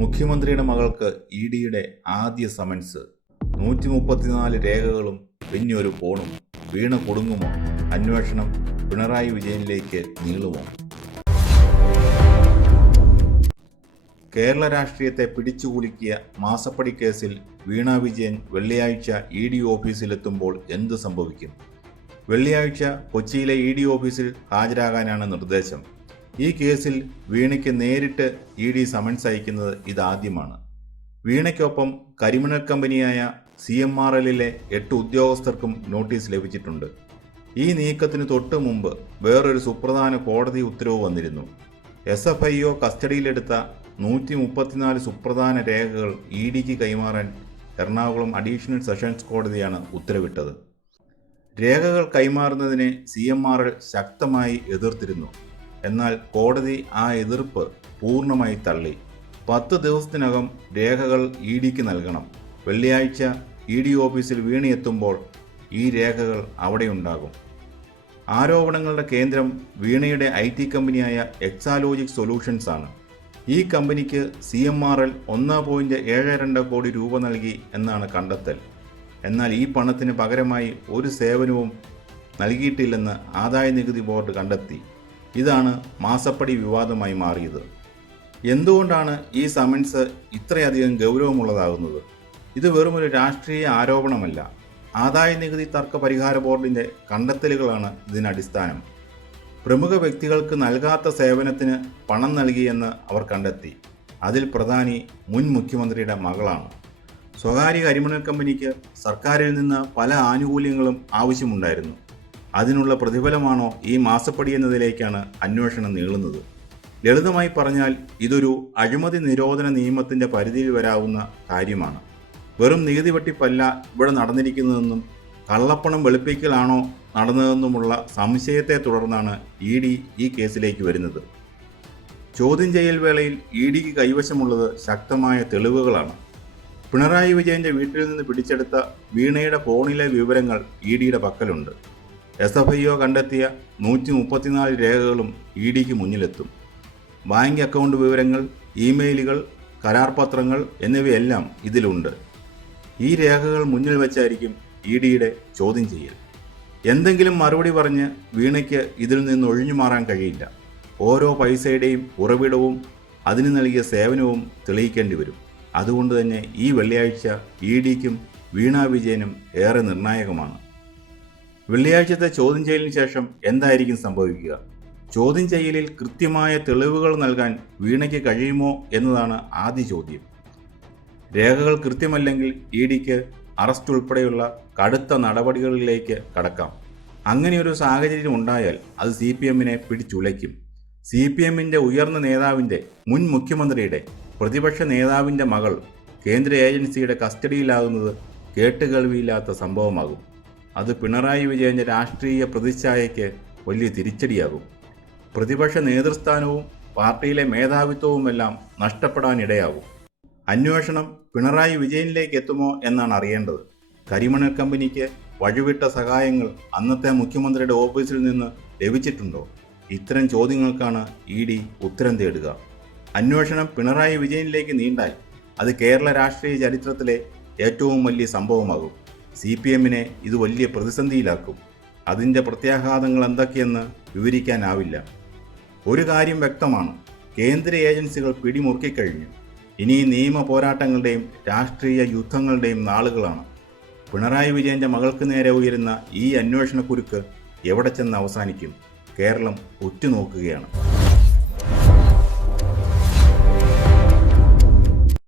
മുഖ്യമന്ത്രിയുടെ മകൾക്ക് ഇഡിയുടെ ആദ്യ സമൻസ്. 134 രേഖകളും പിന്നെ ഒരു ഫോണും. വീണ കുടുങ്ങുമോ? അന്വേഷണം പിണറായി വിജയനിലേക്ക് നീളുമോ? കേരള രാഷ്ട്രീയത്തെ പിടിച്ചുകുലുക്കിയ മാസപ്പടി കേസിൽ വീണ വിജയൻ വെള്ളിയാഴ്ച ഇഡി ഓഫീസിലെത്തുമ്പോൾ എന്ത് സംഭവിക്കും? വെള്ളിയാഴ്ച കൊച്ചിയിലെ ഇഡി ഓഫീസിൽ ഹാജരാകാനാണ് നിർദ്ദേശം. ഈ കേസിൽ വീണയ്ക്ക് നേരിട്ട് ഇഡി സമൻസ് അയക്കുന്നത് ഇതാദ്യമാണ്. വീണയ്ക്കൊപ്പം കരിമണൽ കമ്പനിയായ CMRLലെ 8 ഉദ്യോഗസ്ഥർക്കും നോട്ടീസ് ലഭിച്ചിട്ടുണ്ട്. ഈ നീക്കത്തിന് തൊട്ടു മുമ്പ് വേറൊരു സുപ്രധാന കോടതി ഉത്തരവ് വന്നിരുന്നു. SFIO കസ്റ്റഡിയിലെടുത്ത 134 സുപ്രധാന രേഖകൾ ഇഡിക്ക് കൈമാറാൻ എറണാകുളം അഡീഷണൽ സെഷൻസ് കോടതിയാണ് ഉത്തരവിട്ടത്. രേഖകൾ കൈമാറുന്നതിനെ CMRL ശക്തമായി എതിർത്തിരുന്നു. എന്നാൽ കോടതി ആ എതിർപ്പ് പൂർണ്ണമായി തള്ളി. 10 ദിവസത്തിനകം രേഖകൾ ഇഡിക്ക് നൽകണം. വെള്ളിയാഴ്ച ഇഡി ഓഫീസിൽ വീണയെത്തുമ്പോൾ ഈ രേഖകൾ അവിടെയുണ്ടാകും. ആരോപണങ്ങളുടെ കേന്ദ്രം വീണയുടെ IT കമ്പനിയായ എക്സാലോജിക് സൊല്യൂഷൻസ് ആണ്. ഈ കമ്പനിക്ക് CMRL 1.72 കോടി രൂപ നൽകി എന്നാണ് കണ്ടെത്തൽ. എന്നാൽ ഈ പണത്തിന് പകരമായി ഒരു സേവനവും നൽകിയിട്ടില്ലെന്ന് ആദായനികുതി ബോർഡ് കണ്ടെത്തി. ഇതാണ് മാസപ്പടി വിവാദമായി മാറിയത്. എന്തുകൊണ്ടാണ് ഈ സമൻസ് ഇത്രയധികം ഗൗരവമുള്ളതാകുന്നത്? ഇത് വെറുമൊരു രാഷ്ട്രീയ ആരോപണമല്ല. ആദായനികുതി തർക്ക പരിഹാര ബോർഡിൻ്റെ കണ്ടെത്തലുകളാണ് ഇതിനടിസ്ഥാനം. പ്രമുഖ വ്യക്തികൾക്ക് നൽകാത്ത സേവനത്തിന് പണം നൽകിയെന്ന് അവർ കണ്ടെത്തി. അതിൽ പ്രധാനി മുൻ മുഖ്യമന്ത്രിയുടെ മകളാണ്. സ്വകാര്യ കരിമണൽ കമ്പനിക്ക് സർക്കാരിൽ നിന്ന് പല ആനുകൂല്യങ്ങളും ആവശ്യമുണ്ടായിരുന്നു. അതിനുള്ള പ്രതിഫലമാണോ ഈ മാസപ്പടി എന്നതിലേക്കാണ് അന്വേഷണം നീളുന്നത്. ലളിതമായി പറഞ്ഞാൽ ഇതൊരു അഴിമതി നിരോധന നിയമത്തിൻ്റെ പരിധിയിൽ വരാവുന്ന കാര്യമാണ്. വെറും നികുതി വെട്ടിപ്പല്ല ഇവിടെ നടന്നിരിക്കുന്നതെന്നും കള്ളപ്പണം വെളുപ്പിക്കലാണോ നടന്നതെന്നുമുള്ള സംശയത്തെ തുടർന്നാണ് ഇഡി ഈ കേസിലേക്ക് വരുന്നത്. ചോദ്യം ചെയ്യൽ വേളയിൽ ഇഡിക്ക് കൈവശമുള്ളത് ശക്തമായ തെളിവുകളാണ്. പിണറായി വിജയൻ്റെ വീട്ടിൽ നിന്ന് പിടിച്ചെടുത്ത വീണയുടെ ഫോണിലെ വിവരങ്ങൾ ഇഡിയുടെ പക്കലുണ്ട്. SFIO കണ്ടെത്തിയ 134 രേഖകളും ഇഡിക്ക് മുന്നിലെത്തും. ബാങ്ക് അക്കൗണ്ട് വിവരങ്ങൾ, ഇമെയിലുകൾ, കരാർ പത്രങ്ങൾ എന്നിവയെല്ലാം ഇതിലുണ്ട്. ഈ രേഖകൾ മുന്നിൽ വെച്ചായിരിക്കും ഇഡിയുടെ ചോദ്യം ചെയ്യൽ. എന്തെങ്കിലും മറുപടി പറഞ്ഞ് വീണയ്ക്ക് ഇതിൽ നിന്ന് ഒഴിഞ്ഞു മാറാൻ കഴിയില്ല. ഓരോ പൈസയുടെയും ഉറവിടവും അതിന് നൽകിയ സേവനവും തെളിയിക്കേണ്ടി വരും. അതുകൊണ്ട് തന്നെ ഈ വെള്ളിയാഴ്ച ഇഡിക്കും വീണ വിജയനും ഏറെ നിർണായകമാണ്. വെള്ളിയാഴ്ചത്തെ ചോദ്യം ചെയ്യലിന് ശേഷം എന്തായിരിക്കും സംഭവിക്കുക? ചോദ്യം ചെയ്യലിൽ കൃത്യമായ തെളിവുകൾ നൽകാൻ വീണയ്ക്ക് കഴിയുമോ എന്നതാണ് ആദ്യ ചോദ്യം. രേഖകൾ കൃത്യമല്ലെങ്കിൽ ഇഡിക്ക് അറസ്റ്റ് ഉൾപ്പെടെയുള്ള കടുത്ത നടപടികളിലേക്ക് കടക്കാം. അങ്ങനെയൊരു സാഹചര്യം ഉണ്ടായാൽ അത് CPMനെ പിടിച്ചുലയ്ക്കും. CPMൻ്റെ ഉയർന്ന നേതാവിൻ്റെ, മുൻ മുഖ്യമന്ത്രിയുടെ, പ്രതിപക്ഷ നേതാവിൻ്റെ മകൾ കേന്ദ്ര ഏജൻസിയുടെ കസ്റ്റഡിയിലാകുന്നത് കേട്ടുകേൾവിയില്ലാത്ത സംഭവമാകും. അത് പിണറായി വിജയൻ്റെ രാഷ്ട്രീയ പ്രതിച്ഛായയ്ക്ക് വലിയ തിരിച്ചടിയാകും. പ്രതിപക്ഷ നേതൃസ്ഥാനവും പാർട്ടിയിലെ മേധാവിത്വവുമെല്ലാം നഷ്ടപ്പെടാനിടയാകും. അന്വേഷണം പിണറായി വിജയനിലേക്ക് എത്തുമോ എന്നാണ് അറിയേണ്ടത്. കരിമണൽ കമ്പനിക്ക് വഴിവിട്ട സഹായങ്ങൾ അന്നത്തെ മുഖ്യമന്ത്രിയുടെ ഓഫീസിൽ നിന്ന് ലഭിച്ചിട്ടുണ്ടോ? ഇത്തരം ചോദ്യങ്ങൾക്കാണ് ഇഡി ഉത്തരം തേടുക. അന്വേഷണം പിണറായി വിജയനിലേക്ക് നീണ്ടാൽ അത് കേരള രാഷ്ട്രീയ ചരിത്രത്തിലെ ഏറ്റവും വലിയ സംഭവമാകും. CPMനെ ഇത് വലിയ പ്രതിസന്ധിയിലാക്കും. അതിൻ്റെ പ്രത്യാഘാതങ്ങൾ എന്തൊക്കെയെന്ന് വിവരിക്കാനാവില്ല. ഒരു കാര്യം വ്യക്തമാണ്, കേന്ദ്ര ഏജൻസികൾ പിടിമുറുക്കിക്കഴിഞ്ഞു. ഇനി നിയമ പോരാട്ടങ്ങളുടെയും രാഷ്ട്രീയ യുദ്ധങ്ങളുടെയും നാളുകളാണ്. പിണറായി വിജയൻ്റെ മകൾക്ക് നേരെ ഉയരുന്ന ഈ അന്വേഷണക്കുരുക്ക് എവിടെ ചെന്ന് അവസാനിക്കും? കേരളം ഉറ്റുനോക്കുകയാണ്.